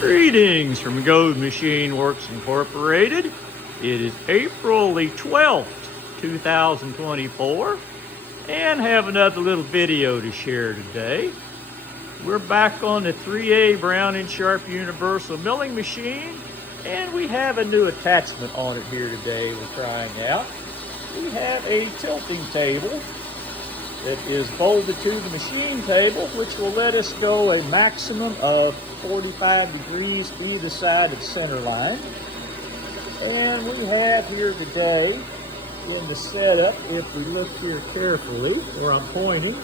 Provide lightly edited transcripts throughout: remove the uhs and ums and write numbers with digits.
Greetings from Gold Machine Works Incorporated. It is April the 12th, 2024, and have another little video to share today. We're back on the 3A Brown & Sharp Universal Milling Machine, and we have a new attachment on it here today we're trying out. We have a tilting table that is bolted to the machine table, which will let us go a maximum of 45 degrees either side of the center line. And we have here today in the setup, if we look here carefully where I'm pointing,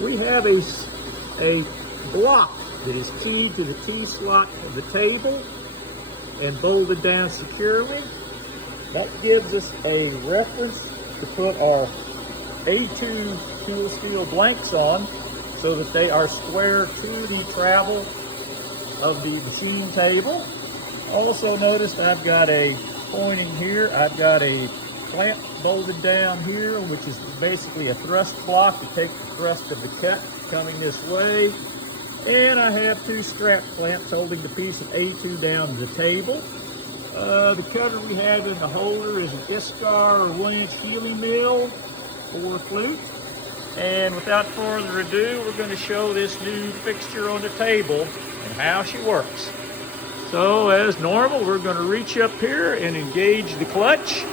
we have a block that is keyed to the T-slot of the table and bolted down securely. That gives us a reference to put our A2 tool steel blanks on so that they are square to the travel of the machine table. Also notice I've got a pointing here, I've got a clamp bolted down here, which is basically a thrust block to take the thrust of the cut coming this way. And I have two strap clamps holding the piece of A2 down to the table. The cutter we have in the holder is an Iscar 1-inch Heli mill for flute. And without further ado, we're going to show this new fixture on the table and how she works. So as normal, we're going to reach up here and engage the clutch.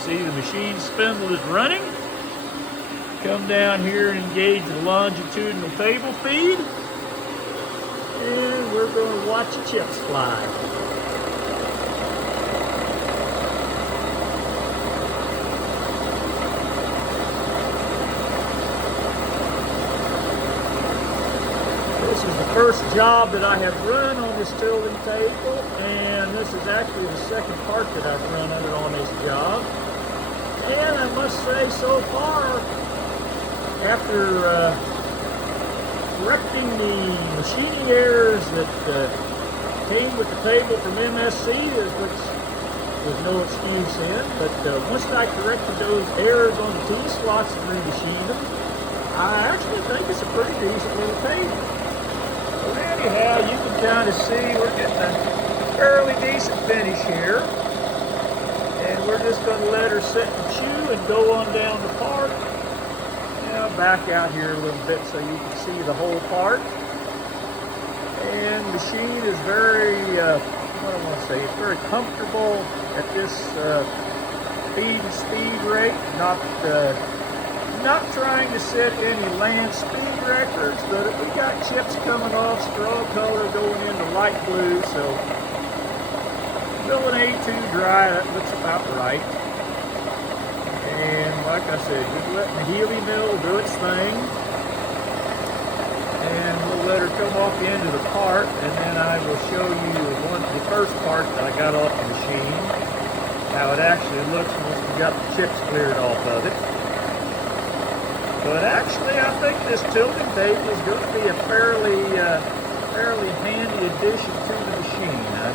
See, the machine spindle is running. Come down here and engage the longitudinal table feed. And we're going to watch the chips fly. This is the first job that I have run on this tilting table, and this is actually the second part that I've run on this job. And I must say, so far, after correcting the machining errors that came with the table from MSC, which was no excuse in, but once I corrected those errors on the T-slots and remachined them, I actually think it's a pretty decent little table. Well, anyhow, you can kind of see we're getting a fairly decent finish here. And we're just going to let her sit and chew and go on down the part. Now back out here a little bit so you can see the whole part. And the machine is very, what I want to say, it's very comfortable at this feed and speed rate. Not trying to set any land speed records, but we got chips coming off, straw color going into light blue, so milling A2 dry, that looks about right. And like I said, just letting the Heli mill do its thing. And we'll let her come off the end of the part, and then I will show you the first part that I got off the machine, how it actually looks once we got the chips cleared off of it. But actually, I think this tilting table is going to be a fairly handy addition to the machine. I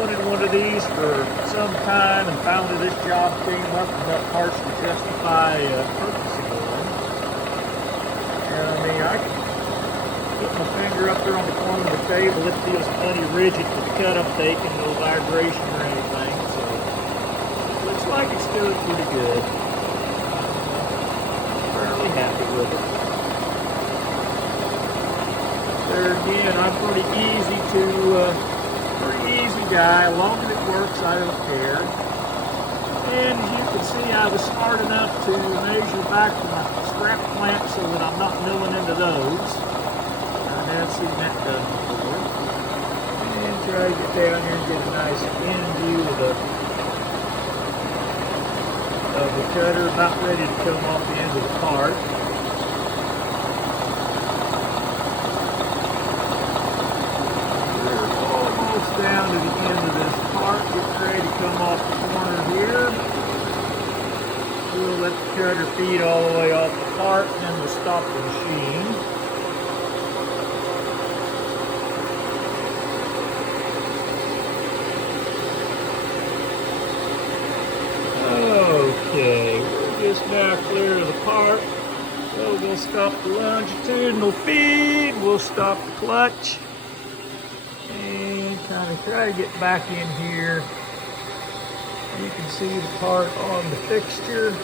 wanted one of these for some time and found that this job came up enough parts to justify purchasing one. And I mean, I can put my finger up there on the corner of the table. It feels plenty rigid for the cut I'm taking, no vibration or anything. So it looks like it's doing pretty good. Fairly happy with it. There again, I'm pretty easy guy. As long as it works, I don't care. And as you can see, I was smart enough to measure back to my strap clamps so that I'm not milling into those. I have seen that done before. And try to get down here and get a nice in view of the cutter, about ready to come off the end of the part. We're almost down to the end of this part, getting ready to come off the corner here. We'll let the cutter feed all the way off the part, and then we'll stop the machine. Okay, we're just now clear of the part. So we'll stop the longitudinal feed, we'll stop the clutch, kind of try to get back in here. You can see the part on the fixture.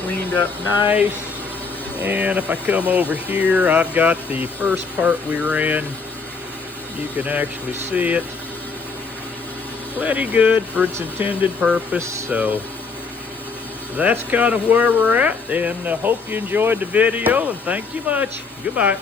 Cleaned up nice. And if I come over here, I've got the first part we ran. You can actually see it. Plenty good for its intended purpose. So that's kind of where we're at. And I hope you enjoyed the video. And thank you much. Goodbye.